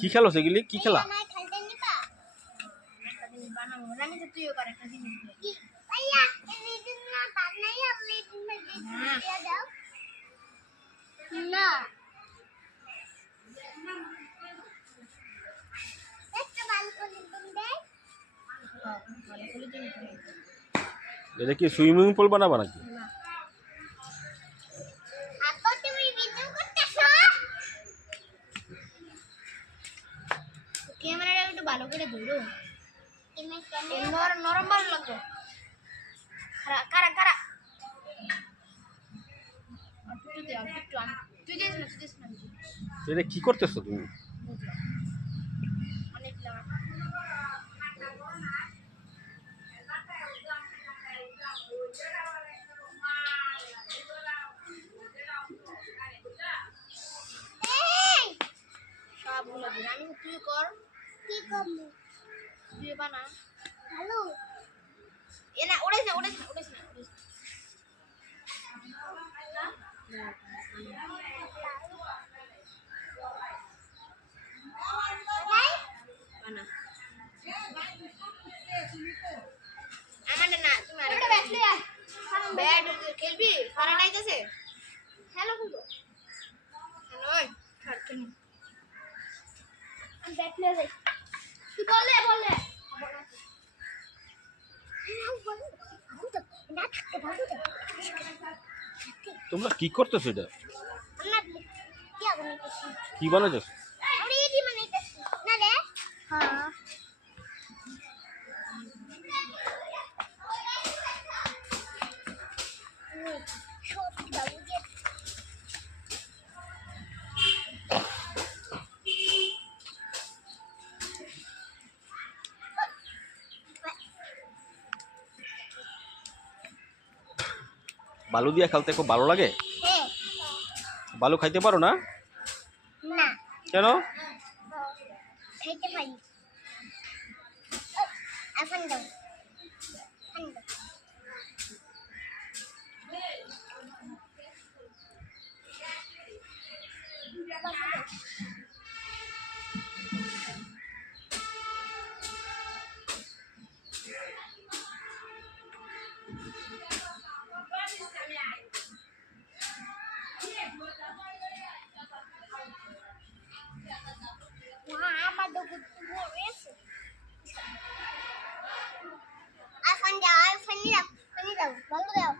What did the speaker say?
কি খেলো সেগুলি? কি খেলা? এটা কি সুইমিং পুল বানাবা নাকি? ক্যামেরাটা একটু ভালো করে ধরো, নরম ভালো লাগতো। কারা কারা তুই দিস না এটা কি করতেছো তুমি? অনেক সবগুলো দিন আমি তুই কর, কি করবো তুই বানা ভালো এ না ওড়ে না ব্যাট খেলবি ফারান আইতেছে হ্যালো খুলবো হ্যালো আমি ব্যাট নিয়ে যাই তুই বলে তোমরা কি করতেছো? এটা কি বানাইছো? বালু দিয়ে খেলতে খুব ভালো লাগে। বালু খাইতে পারো না? না কেন? খাইতে পারি এখন দাও iPhone daw, iPhone daw, bago daw.